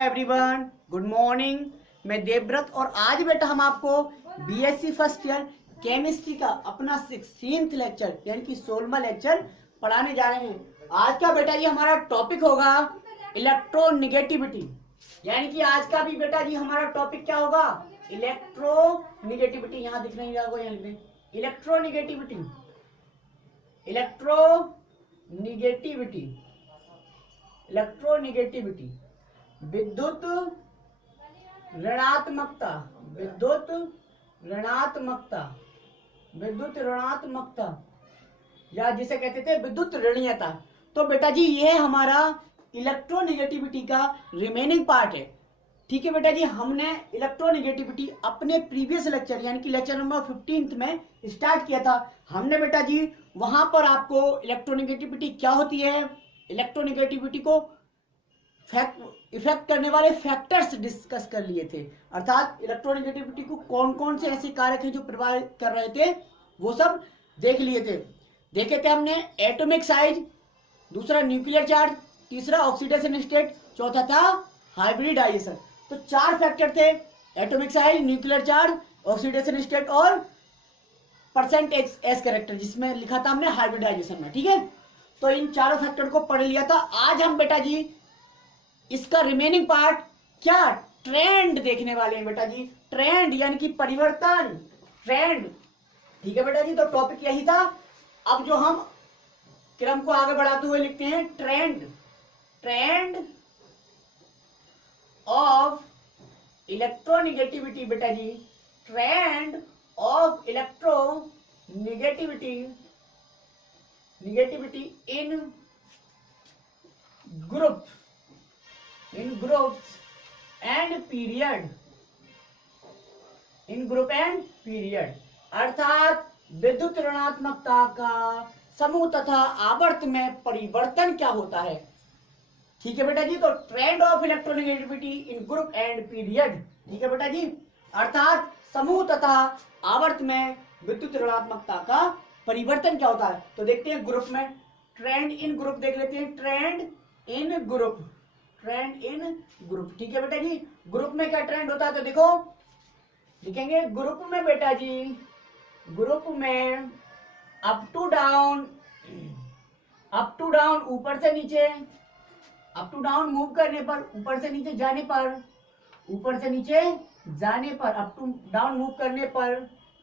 Everyone, good morning. मैं देवव्रत और आज बेटा हम आपको बीएससी फर्स्ट ईयर केमिस्ट्री का अपना 16th लेक्चर यानी कि 16वां लेक्चर पढ़ाने जा रहे हैं। आज का बेटा जी हमारा टॉपिक होगा इलेक्ट्रोनिगेटिविटी। यानी कि आज का भी बेटा जी हमारा टॉपिक क्या होगा? इलेक्ट्रोनिगेटिविटी। यहाँ दिख नहीं रहा होगा, यहाँ लिख दें इलेक्ट्रोनिगेटिविटी। इलेक्ट्रोनिगेटिविटी इलेक्ट्रोनिगेटिविटी विद्युत ऋणात्मकता। विद्युत ऋणात्मकता विद्युत ऋणात्मकता या जिसे कहते थे विद्युत ऋणीयता। तो बेटा जी ये हमारा इलेक्ट्रोनिगेटिविटी का रिमेनिंग पार्ट है। ठीक है बेटा जी, हमने इलेक्ट्रोनिगेटिविटी अपने प्रीवियस लेक्चर यानी कि लेक्चर नंबर 15 में स्टार्ट किया था। हमने बेटा जी वहां पर आपको इलेक्ट्रोनिगेटिविटी क्या होती है, इलेक्ट्रोनिगेटिविटी को इफेक्ट करने वाले फैक्टर्स डिस्कस कर लिए थे। अर्थात इलेक्ट्रोनिगेटिविटी को कौन कौन से ऐसे कारक हैं जो प्रभावित कर रहे थे वो सब देख लिए थे। देखे थे हमने एटॉमिक साइज, दूसरा न्यूक्लियर चार्ज, तीसरा ऑक्सीडेशन स्टेट, चौथा था हाइब्रिडाइजेशन। तो 4 फैक्टर थे, atomic size, nuclear charge, oxidation state और परसेंट एस कैरेक्टर, जिसमें लिखा था हमने हाइब्रिडाइजेशन में। ठीक है, तो इन चारों फैक्टर को पढ़ लिया था। आज हम बेटा जी इसका रिमेनिंग पार्ट क्या ट्रेंड देखने वाले हैं बेटा जी। ट्रेंड यानी कि परिवर्तन, ट्रेंड। ठीक है बेटा जी, तो टॉपिक यही था। अब जो हम क्रम को आगे बढ़ाते हुए लिखते हैं ट्रेंड, ट्रेंड ऑफ इलेक्ट्रोनिगेटिविटी बेटा जी। Trend of electronegativity in group groups and period, in group and period। अर्थात विद्युत ऋणात्मकता का समूह तथा आवर्त में परिवर्तन क्या होता है। ठीक है बेटा जी, तो trend of electronegativity in group and period. ठीक है बेटा जी, अर्थात समूह तथा आवर्त में विद्युत ऋणात्मकता का परिवर्तन क्या होता है। तो देखते हैं ग्रुप में, ट्रेंड इन ग्रुप देख लेते हैं। ट्रेंड इन ग्रुप, ट्रेंड इन ग्रुप। ठीक है बेटा जी, ग्रुप में क्या ट्रेंड होता है तो देखो लिखेंगे ग्रुप में बेटा जी, ग्रुप में up to down, up to down ऊपर से नीचे, अप टू डाउन मूव करने पर, ऊपर से नीचे जाने पर, ऊपर से नीचे जाने पर, अप टू डाउन मूव करने पर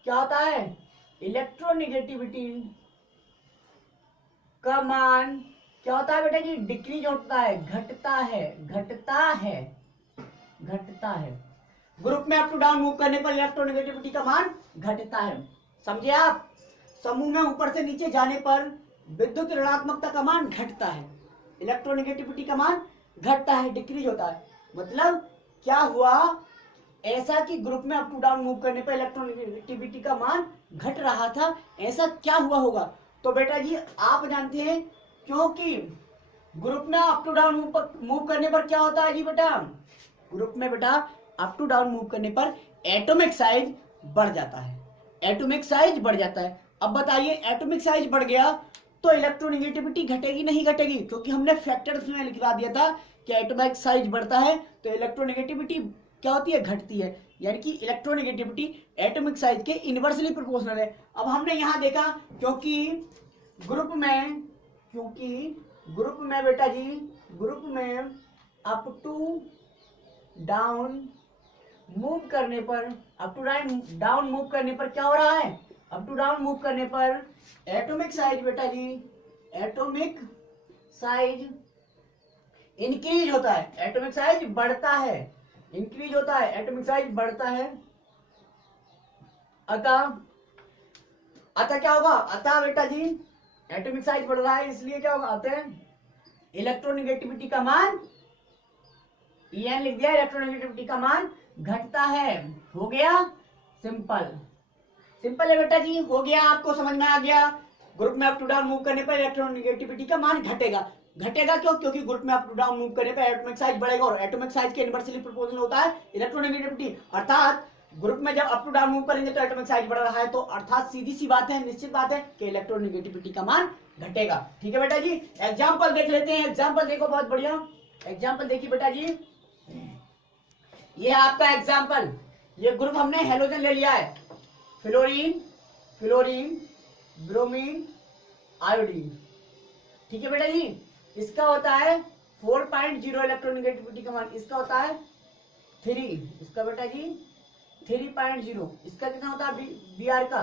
क्या होता है, इलेक्ट्रोनिगेटिविटी का मान क्या होता है बेटा जी, डिक्रीज होता है, घटता है, घटता है, घटता है। ग्रुप में अप टू डाउन मूव करने पर इलेक्ट्रोनिगेटिविटी का मान घटता है। समझे आप? समूह में ऊपर से नीचे जाने पर विद्युत ऋणात्मकता का मान घटता है, इलेक्ट्रोनिगेटिविटी का मान घटता है, डिक्रीज होता है। मतलब क्या हुआ ऐसा कि ग्रुप में अप टू डाउन मूव करने पर इलेक्ट्रोनिगेटिविटी का मान घट रहा था, ऐसा क्या हुआ होगा। तो बेटा जी आप जानते हैं क्योंकि ग्रुप में अप टू डाउन मूव करने पर क्या होता है जी बेटा, ग्रुप में बेटा अप टू डाउन मूव करने पर एटॉमिक साइज बढ़ जाता है, एटॉमिक साइज बढ़ जाता है। अब बताइए एटॉमिक साइज बढ़ गया तो इलेक्ट्रोनिगेटिविटी घटेगी नहीं घटेगी, क्योंकि हमने फैक्टर्स में लिखवा दिया था कि एटॉमिक साइज बढ़ता है तो इलेक्ट्रोनिगेटिविटी क्या होती है, घटती है। यानी कि इलेक्ट्रोनिगेटिविटी एटॉमिक साइज के इनवर्सली प्रोपोर्शनल है। अब हमने यहां देखा क्योंकि ग्रुप में बेटा जी, ग्रुप में अप टू डाउन मूव करने पर, अप टू डाउन मूव करने पर क्या हो रहा है, अप टू डाउन मूव करने पर एटॉमिक साइज बेटा जी, एटॉमिक साइज इंक्रीज होता है, एटॉमिक साइज बढ़ता है, इंक्रीज होता है, एटॉमिक साइज बढ़ता है। अतः क्या होगा, अतः बेटा जी एटॉमिक साइज बढ़ रहा है इसलिए क्या होगा, अतः इलेक्ट्रोनिगेटिविटी का मान En लिख दिया, इलेक्ट्रोनिगेटिविटी का मान घटता है। हो गया सिंपल, सिंपल है बेटा जी, हो गया, आपको समझ में आ गया। ग्रुप में अप टू डाउन मूव करने पर इलेक्ट्रोनिगेटिविटी का मान घटेगा। घटेगा क्यों, क्योंकि ग्रुप में अप टू डाउन मूव करने पर एटॉमिक साइज बढ़ेगा और एटॉमिक साइज के इनवर्सली प्रोपोर्शनल होता है इलेक्ट्रोनिगेटिविटी। अर्थात ग्रुप में जब अप टू डाउन मूव करेंगे तो एटॉमिक साइज बढ़ रहा है, तो अर्थात सीधी सी बात है, निश्चित बात है कि इलेक्ट्रोनिगेटिविटी का मान घटेगा। ठीक है बेटा जी, एग्जाम्पल देख लेते हैं। एग्जाम्पल देखो, बहुत बढ़िया एग्जाम्पल देखिए बेटा जी। ये है आपका एग्जाम्पल। ये ग्रुप हमने हेलोजन ले लिया है, फ्लोरीन, फ्लोरीन, ब्रोमीन, आयोडीन। ठीक है बेटा जी, इसका होता है 4.0 इलेक्ट्रोनेगेटिविटी का मान, इसका होता है 3, इसका बेटा जी 3.0, इसका कितना होता है बी आर का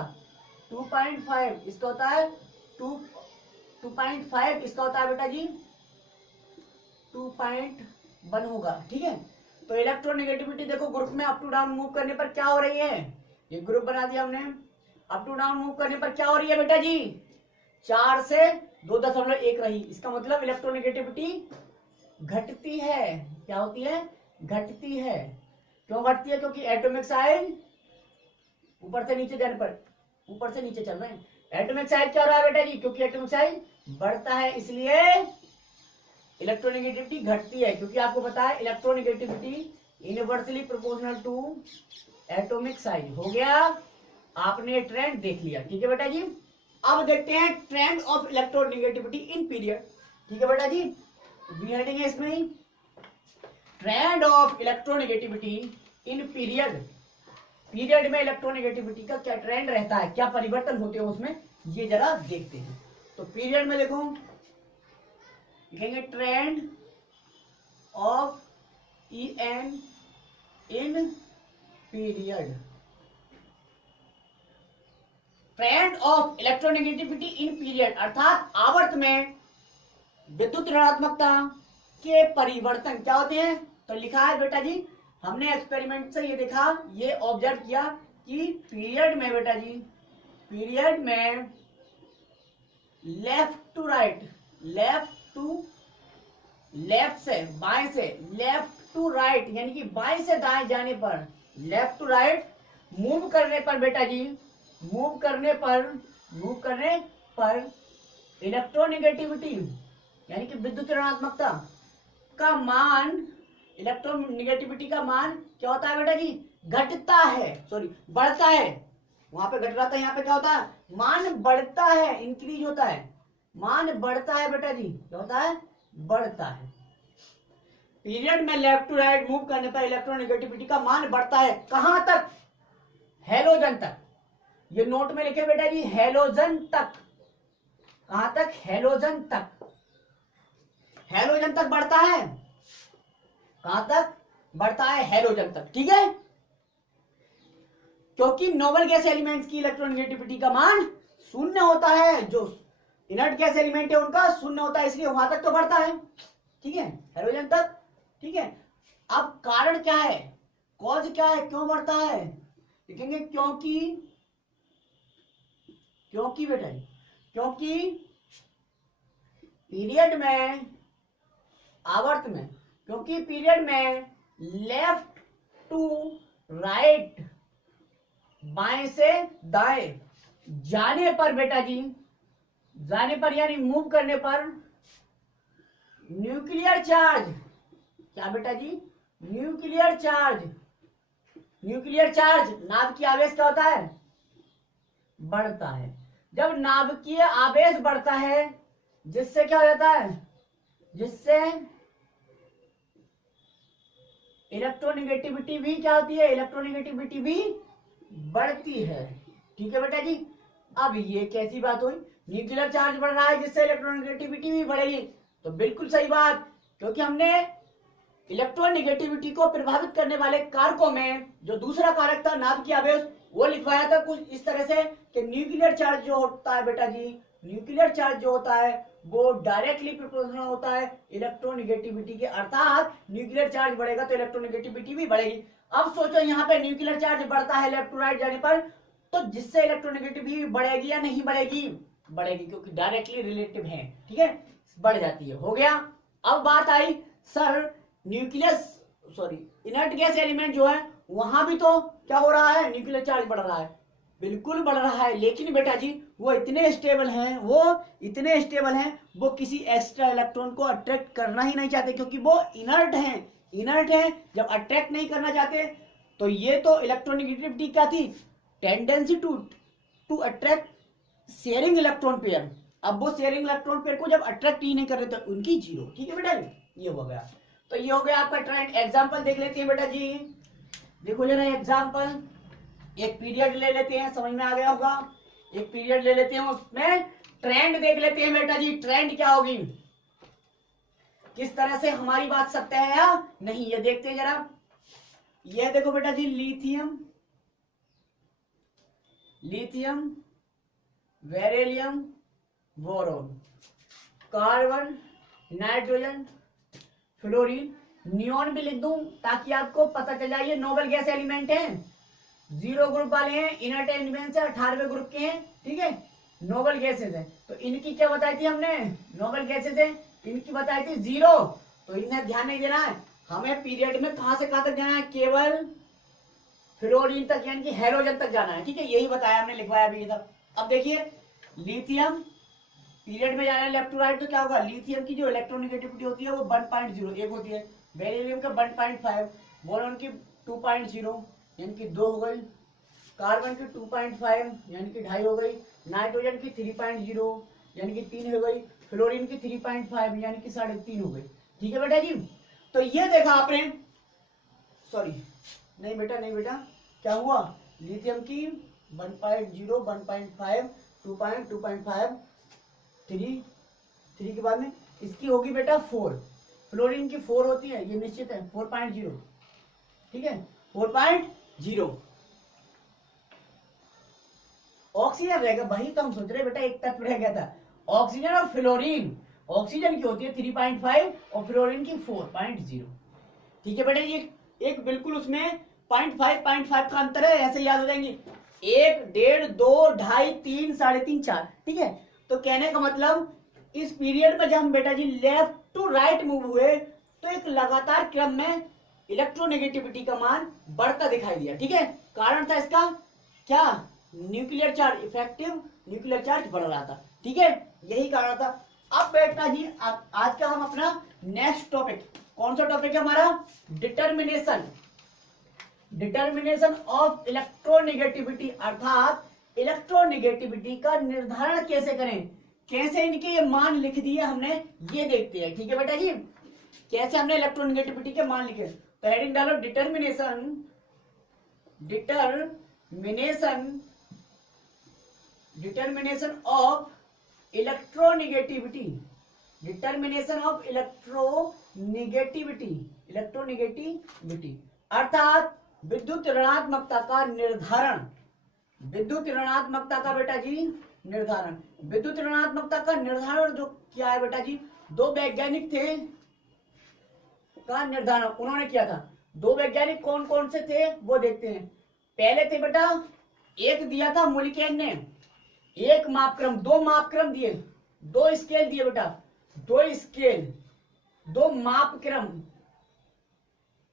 2.5, इसका होता है 2.5, इसका होता है बेटा जी 2.1 होगा। ठीक है, तो इलेक्ट्रोनेगेटिविटी देखो ग्रुप में अप टू डाउन मूव करने पर क्या हो रही है, ये ग्रुप बना दिया हमने, अप टू डाउन मूव करने पर क्या हो रही है बेटा जी, 4 से 2.1 रही। इसका मतलब इलेक्ट्रोनेगेटिविटी घटती है। क्या होती है, घटती है। क्यों घटती है, क्योंकि एटॉमिक साइज ऊपर से नीचे जाने पर, ऊपर से नीचे चल रहे हैं, एटॉमिक साइज क्या हो रहा है बेटा जी, क्योंकि एटॉमिक साइज बढ़ता है इसलिए इलेक्ट्रोनेगेटिविटी घटती है। क्योंकि आपको पता है electronegativity inversely proportional to atomic size. हो गया, आपने ट्रेंड देख लिया। ठीक है बेटा जी, अब देखते हैं trend of electronegativity in period. ठीक है बेटा जी, बी हेडिंग है इसमें, trend of electronegativity in period. Period में इलेक्ट्रोनेगेटिविटी का क्या ट्रेंड रहता है, क्या परिवर्तन होते हैं उसमें, ये जरा देखते हैं। तो पीरियड में देखो लिखेंगे trend of E N in period, trend of electronegativity in period, अर्थात आवर्त में विद्युत ऋणात्मकता के परिवर्तन क्या होते हैं। तो लिखा है बेटा जी, हमने एक्सपेरिमेंट से ये देखा, ये ऑब्जर्व किया कि पीरियड में बेटा जी, पीरियड में left to right, left to left से बाएं से, लेफ्ट टू राइट यानी कि बाएं से दाएं जाने पर, लेफ्ट टू राइट मूव करने पर बेटा जी, मूव करने पर इलेक्ट्रोनेगेटिविटी यानी कि विद्युत ऋणात्मकता का मान, इलेक्ट्रोनेगेटिविटी का मान क्या होता है बेटा जी, घटता है, सॉरी बढ़ता है। वहां पे घट रहा था, यहाँ पे क्या होता है, मान बढ़ता है, इंक्रीज होता है, मान बढ़ता है बेटा जी, क्या होता है, बढ़ता है। पीरियड में लेफ्ट टू राइट मूव करने पर इलेक्ट्रोनेगेटिविटी का मान बढ़ता है। कहां तक, हेलोजन तक। ये नोट में लिखे बेटा जी, हेलोजन तक। कहां तक, हेलोजन तक, हेलोजन तक बढ़ता है। कहां तक बढ़ता है, हेलोजन तक। ठीक है, क्योंकि नोबल गैस एलिमेंट्स की इलेक्ट्रोनेगेटिविटी का मान शून्य होता है, जो इनर्ट गैस एलिमेंट है उनका शून्य होता है, इसलिए वहां तक तो बढ़ता है। ठीक है, हेलोजन तक। ठीक है, अब कारण क्या है, कॉज क्या है, क्यों बढ़ता है, लिखेंगे क्योंकि बेटा जी, क्योंकि पीरियड में, आवर्त में, क्योंकि पीरियड में लेफ्ट टू राइट, बाएं से दाएं जाने पर बेटा जी, जाने पर यानी मूव करने पर न्यूक्लियर चार्ज, क्या बेटा जी, न्यूक्लियर चार्ज, न्यूक्लियर चार्ज नाभिकीय आवेश क्या होता है, बढ़ता है। जब नाभिकीय आवेश बढ़ता है जिससे क्या हो जाता है, जिससे इलेक्ट्रोनेगेटिविटी भी क्या होती है, इलेक्ट्रोनेगेटिविटी भी बढ़ती है। ठीक है बेटा जी, अब ये कैसी बात हुई, न्यूक्लियर चार्ज बढ़ रहा है जिससे इलेक्ट्रोनेगेटिविटी भी बढ़ेगी, तो बिल्कुल सही बात, क्योंकि हमने इलेक्ट्रोनेगेटिविटी को प्रभावित करने वाले कारकों में जो दूसरा कारक था नाभिकीय आवेश, वो लिखवाया था कुछ इस तरह से कि न्यूक्लियर चार्ज जो होता है बेटा जी, न्यूक्लियर चार्ज जो होता है वो डायरेक्टली प्रोपोर्शनल होता है इलेक्ट्रोनेगेटिविटी के, अर्थात न्यूक्लियर चार्ज बढ़ेगा तो इलेक्ट्रोनेगेटिविटी भी बढ़ेगी। अब सोचो यहाँ पे न्यूक्लियर चार्ज बढ़ता है लेफ्ट टू राइट जाने पर, तो जिससे इलेक्ट्रोनेगेटिविटी बढ़ेगी या नहीं बढ़ेगी, बढ़ेगी, क्योंकि डायरेक्टली रिलेटिव है। ठीक है, बढ़ जाती है। हो गया, अब बात आई sir nucleus, sorry inert gas element जो है वहां भी तो क्या हो रहा है, न्यूक्लियर चार्ज बढ़ रहा है, बिल्कुल बढ़ रहा है, लेकिन बेटा जी वो इतने स्टेबल हैं, वो किसी एक्स्ट्रा इलेक्ट्रॉन को अट्रैक्ट करना ही नहीं चाहते, क्योंकि वो इनर्ट हैं। जब अट्रैक्ट नहीं करना चाहते तो ये तो इलेक्ट्रोनेगेटिविटी क्या थी, tendency to attract sharing electron pair. अब वो शेयरिंग इलेक्ट्रॉन पेयर को जब अट्रैक्ट ही नहीं कर रहे तो उनकी जीरो। ठीक है बेटा, ये हो गया। तो ये हो गया आपका ट्रेंड। एग्जाम्पल देख लेते हैं बेटा जी, देखो जरा एग्जाम्पल, एक पीरियड ले लेते हैं, समझ में आ गया होगा। एक पीरियड ले लेते हैं, उसमें ट्रेंड देख लेते हैं बेटा जी, ट्रेंड क्या होगी, किस तरह से हमारी बात सत्य है या नहीं, ये देखते हैं जरा। ये देखो बेटा जी, lithium, lithium, beryllium, boron, carbon, nitrogen, fluorine, neon भी लिख दूं ताकि आपको पता चल जाए ये नोबल गैस एलिमेंट है, 0 ग्रुप वाले हैं, इनर्ट एलिमेंट्स है, 18वें ग्रुप के हैं, ठीक है, नोबल गैसेज है। तो इनकी क्या बताई थी हमने, नोबल गैसेज है, इनकी बताई थी 0। तो इन्हें ध्यान नहीं देना है, हमें पीरियड में कहां से कहां तक जाना है, केवल फ्लोरीन तक यानी कि हेलोजन तक जाना है, ठीक है, यही बताया हमने, लिखवाया भी था। अब देखिए लिथियम पीरियड में जाना है लेफ्ट टू राइट, तो क्या होगा, लिथियम की जो इलेक्ट्रोनेगेटिविटी होती है वो 1.01 होती है, बेरिलियम का 1.5, बोरॉन की 2.0 यानी कि 2 हो गई, कार्बन की 2.5 यानी कि 2.5 हो गई, नाइट्रोजन की 3.0 यानी कि 3 हो गई, फ्लोरीन की 3.5 यानी कि 3.5 हो गई, ठीक है बेटा जी। तो ये देखा आपने, सॉरी नहीं बेटा, नहीं बेटा, क्या हुआ, लिथियम की 1.0, 1.5, 2.5, 3 के बाद में इसकी होगी बेटा 4, फ्लोरीन की 4 होती है, ये निश्चित है 4.0, ठीक है 4.0। ऑक्सीजन रहेगा, वही तो हम सोच रहे बेटा, एक तत्व रह गया था, ऑक्सीजन और फ्लोरीन, ऑक्सीजन की होती है 3.5 और फ्लोरीन की 4.0, ठीक है बेटा। ये एक बिल्कुल उसमें 0.5 का अंतर है, ऐसे याद हो जाएंगे, 1, 1.5, 2, 2.5, 3, 3.5, 4, ठीक है। तो कहने का मतलब इस पीरियड में जब हम बेटा जी लेफ्ट टू राइट मूव हुए तो एक लगातार क्रम में इलेक्ट्रोनेगेटिविटी का मान बढ़ता दिखाई दिया, ठीक है। कारण था इसका क्या, nuclear charge, effective nuclear charge बढ़ रहा था, ठीक है, यही कारण था। अब बेटा जी आज का हम अपना नेक्स्ट टॉपिक, कौन सा टॉपिक है हमारा, डिटर्मिनेशन, डिटर्मिनेशन ऑफ इलेक्ट्रोनेगेटिविटी, अर्थात इलेक्ट्रोनेगेटिविटी का निर्धारण कैसे करें, कैसे इनके ये मान लिख दिए हमने, ये देखते हैं, ठीक है बेटा जी, कैसे हमने इलेक्ट्रोनेगेटिविटी के मान लिखे। तो हेडिंग डालो determination, determination, determination of electronegativity, determination of electronegativity, electronegativity अर्थात विद्युत ऋणात्मकता का निर्धारण, विद्युत ऋणात्मकता का बेटा जी निर्धारण, विद्युत ऋणात्मकता का निर्धारण जो क्या है बेटा जी, 2 वैज्ञानिक थे का निर्धारण उन्होंने किया था। 2 वैज्ञानिक कौन कौन से थे वो देखते हैं। पहले थे बेटा, एक दिया था मुलिकेन ने, एक मापक्रम, 2 मापक्रम दिए, 2 स्केल दिए बेटा, 2 स्केल, 2 मापक्रम,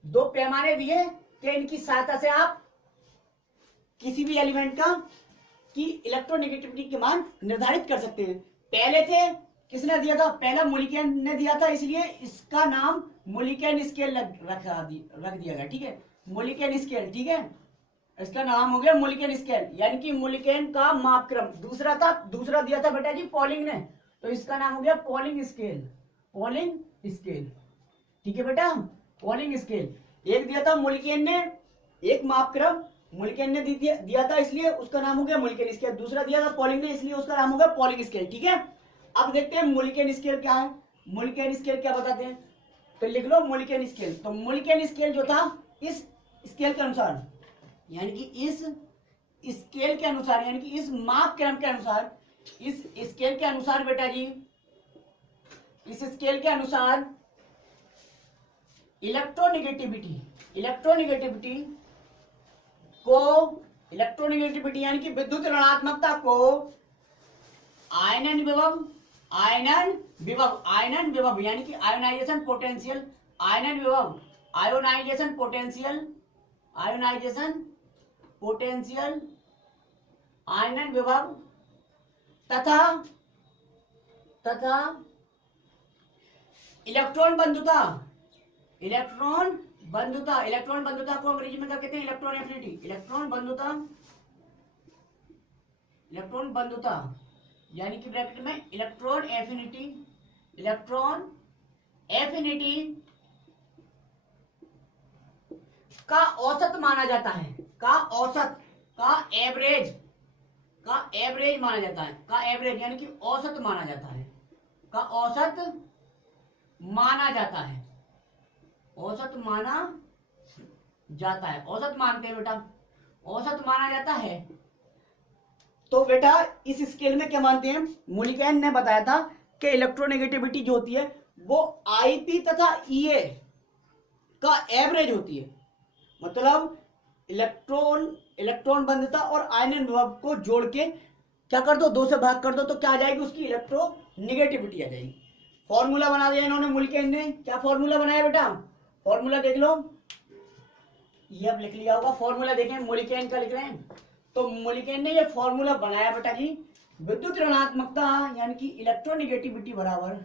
2 पैमाने दिए कि इनकी सहायता से आप किसी भी एलिमेंट का की इलेक्ट्रोनेगेटिविटी के मान निर्धारित कर सकते हैं। पहले थे, किसने दिया था, पहला मुलिकेन ने दिया था, इसलिए इसका नाम मुलिकेन स्केल रख दिया गया, ठीक है, मुलिकेन स्केल, ठीक है, इसका नाम हो गया मुलिकेन स्केल, यानी कि मुलिकेन का मापक्रम। दूसरा दिया था बेटा जी पॉलिंग ने, तो इसका नाम हो गया पॉलिंग स्केल, पॉलिंग स्केल, ठीक है बेटा, पॉलिंग स्केल। एक दिया था मुलिकेन ने, एक मापक्रम मुलिकेन ने दिया था, इसलिए उसका नाम हो गया मुलिकेन स्केल। दूसरा दिया था पॉलिंग ने, इसलिए उसका नाम हो गया पॉलिंग स्केल, ठीक है। अब देखते हैं मुलिकेन स्केल क्या है, मुलिकेन स्केल क्या बताते हैं, तो लिख लो मुलिकेन स्केल। तो मुलिकेन स्केल जो था, इस स्केल के अनुसार, यानी कि इस स्केल के अनुसार, यानी कि इस मापक्रम के अनुसार, इस स्केल के अनुसार बेटा जी, इस स्केल के अनुसार इलेक्ट्रोनेगेटिविटी, इलेक्ट्रोनेगेटिविटी को, इलेक्ट्रोनेगेटिविटी यानी कि विद्युत ऋणात्मकता को आयनन विभव, आयनन विभव, आयनन विभव यानी कि आयोनाइजेशन पोटेंशियल, आयनन विभव, आयोनाइजेशन पोटेंशियल, आयोनाइजेशन पोटेंशियल, आयनन विभव तथा इलेक्ट्रॉन बंधुता, इलेक्ट्रॉन बंधुता, इलेक्ट्रॉन बंधुता को अंग्रेजी में क्या कहते हैं, इलेक्ट्रॉन एफिनिटी, इलेक्ट्रॉन बंधुता, इलेक्ट्रॉन बंधुता यानी कि ब्रैकेट में इलेक्ट्रॉन एफिनिटी, इलेक्ट्रॉन एफिनिटी का औसत माना जाता है, का औसत, का एवरेज, का एवरेज माना जाता है, का एवरेज यानी कि औसत माना जाता है, का औसत माना जाता है, औसत माना जाता है, औसत मानते हैं बेटा, औसत माना जाता है। तो बेटा इस स्केल में क्या मानते हैं, मुलिकैन ने बताया था कि इलेक्ट्रोनेगेटिविटी जो होती है वो आईपी तथा ईए का एवरेज होती है। मतलब इलेक्ट्रॉन बंधता और आयनन विभव को जोड़ के क्या कर दो, 2 से भाग कर दो, तो क्या आ जाएगी, उसकी इलेक्ट्रोनेगेटिविटी आ जाएगी। फॉर्मूला बना दिया इन्होंने, मुलिकैन ने। क्या फॉर्मूला बनाया बेटा, फॉर्मूला देख लो, ये अब लिख लिया होगा। फॉर्मूला देखें, मुलिकैन का लिख रहे हैं, तो मुलिकैन ने ये फॉर्मूला बनाया बेटा जी, विद्युत ऋणात्मकता यानी कि इलेक्ट्रोनेगेटिविटी बराबर,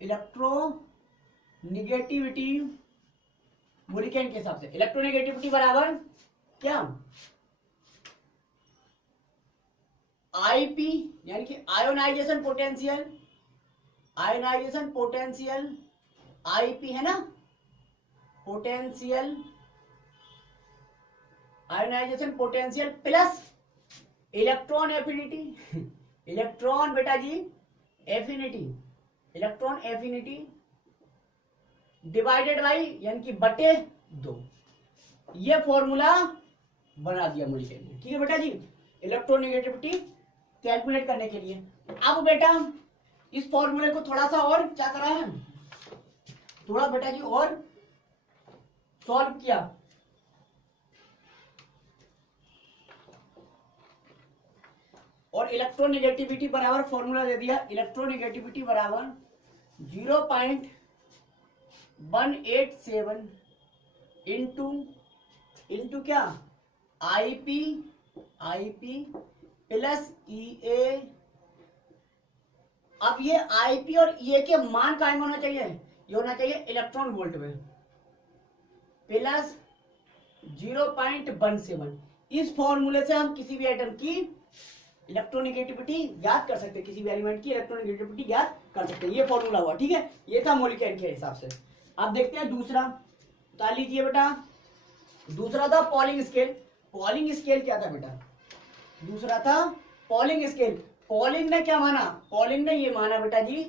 इलेक्ट्रोनेगेटिविटी मुलिकैन के हिसाब से इलेक्ट्रोनेगेटिविटी बराबर क्या, आईपी यानी कि ionisation potential, ionisation potential, IP है ना, potential, ionisation potential plus electron affinity, electron बेटा जी affinity, electron affinity divided by यानी कि बटे 2। ये फॉर्मूला बना दिया मुलिकैन ने। ठीक है बेटा जी, इलेक्ट्रोनेगेटिविटी कैलकुलेट करने के लिए। अब बेटा इस फॉर्मूले को थोड़ा सा और क्या करा है, थोड़ा बेटा जी और सॉल्व किया। और इलेक्ट्रोनेगेटिविटी बराबर फॉर्मूला दे दिया, इलेक्ट्रोनेगेटिविटी बराबर 0.187 इंटू क्या, आईपी, आईपी प्लस ईए। अब ये आईपी और ईए के मान कायम होना चाहिए, ये होना चाहिए इलेक्ट्रॉन वोल्ट में, प्लस 0.17। इस फॉर्मूले से हम किसी भी एटम की इलेक्ट्रोनेगेटिविटी ज्ञात कर सकते हैं, किसी भी एलिमेंट की इलेक्ट्रोनेगेटिविटी ज्ञात कर सकते हैं। ये फॉर्मूला हुआ। ठीक है, ये था मुलिकैन के हिसाब से। अब देखते हैं दूसरा, बता लीजिए बेटा। दूसरा था पॉलिंग स्केल। पॉलिंग स्केल क्या था बेटा, दूसरा था पॉलिंग स्केल। पॉलिंग ने क्या माना, पॉलिंग ने ये माना बेटा जी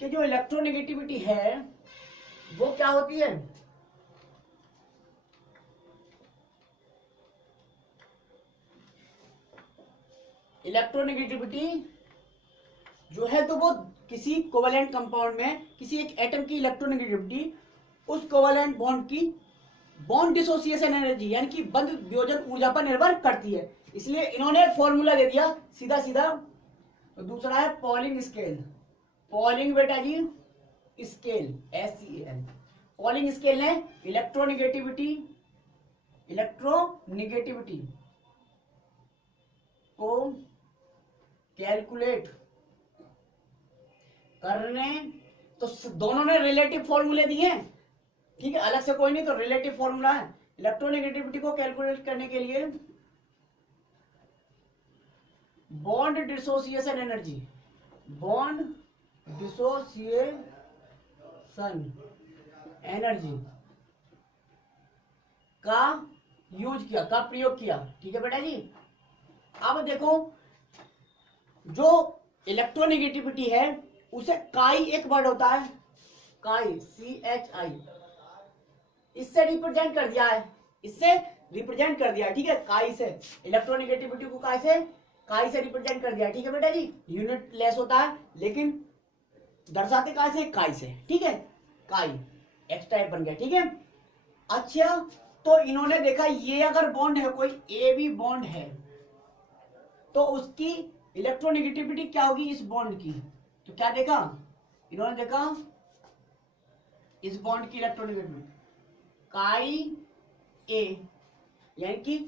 कि जो इलेक्ट्रोनेगेटिविटी है वो क्या होती है, इलेक्ट्रोनेगेटिविटी जो है तो वो किसी कोवेलेंट कंपाउंड में किसी एक एटम की इलेक्ट्रोनेगेटिविटी उस कोवेलेंट बॉन्ड की बॉन्ड डिसोसिएशन एनर्जी यानी कि बंध वियोजन ऊर्जा पर निर्भर करती है। इसलिए इन्होंने फॉर्मूला दे दिया सीधा सीधा। तो दूसरा है पॉलिंग स्केल। पॉलिंग बेटा जी स्केल, SCAL। पॉलिंग स्केल ने इलेक्ट्रोनेगेटिविटी को कैलकुलेट करने, तो दोनों ने रिलेटिव फॉर्मूले दिए हैं। ठीक है, अलग से कोई नहीं, तो रिलेटिव फॉर्मूला है। इलेक्ट्रोनेगेटिविटी को कैलकुलेट करने के लिए bond dissociation energy, bond dissociation energy का यूज किया, का प्रयोग किया। ठीक है बेटा जी। अब देखो जो इलेक्ट्रोनेगेटिविटी है उसे काई एक वर्ड होता है, काई, CHI, इससे रिप्रेजेंट कर दिया है, इससे रिप्रेजेंट कर दिया। ठीक है, काई से इलेक्ट्रोनेगेटिविटी को काई से रिप्रेजेंट कर दिया। ठीक है बेटा जी, यूनिट लेस होता है लेकिन दर्शाते काई से, काई से। ठीक है, काई एक्स्ट्रा बन गया। ठीक है, अच्छा तो इन्होंने देखा ये अगर बॉन्ड है, कोई AB बॉन्ड है तो उसकी इलेक्ट्रोनेगेटिविटी क्या होगी इस बॉन्ड की। तो क्या देखा इन्होंने, देखा इस बॉन्ड की इलेक्ट्रोनेगेटिविटी काई A यानी कि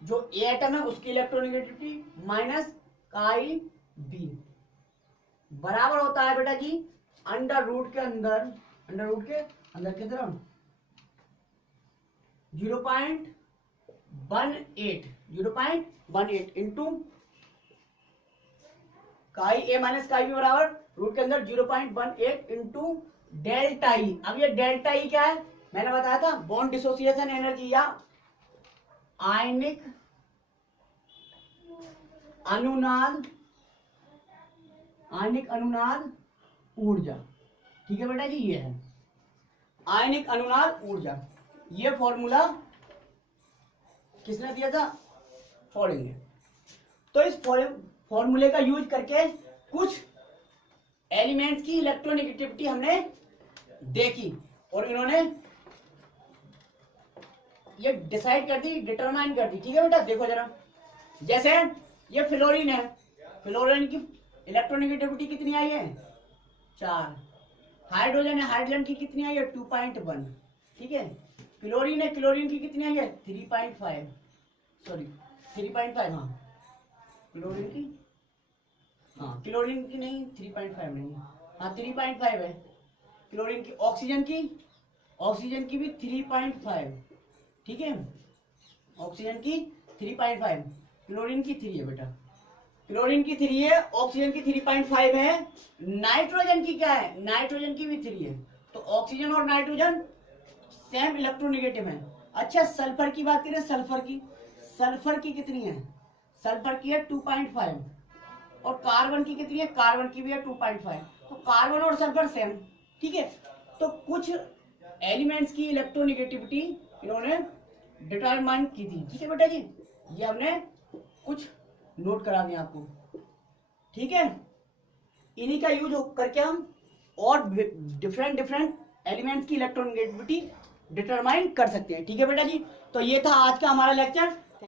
जो A एटम है उसकी इलेक्ट्रोनेगेटिविटी माइनस काई B बराबर होता है बेटा जी अंडर रूट के अंदर की तरफ 0.18 इंटू काई A माइनस काई B बराबर रूट के अंदर 0.18 इंटू डेल्टा ई। अब ये डेल्टा ई क्या है, मैंने बताया था बॉन्ड डिसोसिएशन एनर्जी या आयनिक अनुनाद ऊर्जा। ठीक है बेटा जी, ये है आयनिक अनुनाद ऊर्जा। ये फॉर्मूला किसने दिया था? फॉलोइंग ने। तो इस फॉर्मूले का यूज करके कुछ एलिमेंट्स की इलेक्ट्रोनेगेटिविटी हमने देखी और इन्होंने ये डिसाइड कर दी, डिटरमाइन कर दी। ठीक है बेटा, देखो जरा, जैसे ये फ्लोरीन है, फ्लोरीन की इलेक्ट्रोनेगेटिविटी कितनी आई है? 4। हाइड्रोजन है, हाइड्रोजन की कितनी आई है? 2.1। ठीक है, क्लोरीन है, क्लोरीन की कितनी आई है? 3.5, सॉरी 3.5, हाँ क्लोरीन की, हाँ क्लोरीन की नहीं, 3.5 नहीं, हाँ 3.5 है क्लोरीन की। ऑक्सीजन की भी 3.5। ठीक है, ऑक्सीजन की 3.5, क्लोरीन की 3 है बेटा, क्लोरीन की 3 है, ऑक्सीजन की 3.5 है। नाइट्रोजन की क्या है? नाइट्रोजन की भी 3 है। तो ऑक्सीजन और नाइट्रोजन सेम इलेक्ट्रोनेगेटिव है। अच्छा, सल्फर की बात करें, सल्फर की कितनी है? सल्फर की है 2.5 और कार्बन की कितनी है? कार्बन की भी है 2.5। तो कार्बन और सल्फर सेम। ठीक है, तो कुछ एलिमेंट्स की इलेक्ट्रोनेगेटिविटी इन्होंने डिटरमाइन की थी। ठीक है बेटा जी, ये हमने कुछ नोट करा दिया आपको। ठीक है, इन्हीं का यूज करके हम और डिफरेंट एलिमेंट्स की इलेक्ट्रोनेगेटिविटी डिटरमाइन कर सकते हैं। ठीक है बेटा जी, तो ये था आज का हमारा लेक्चर।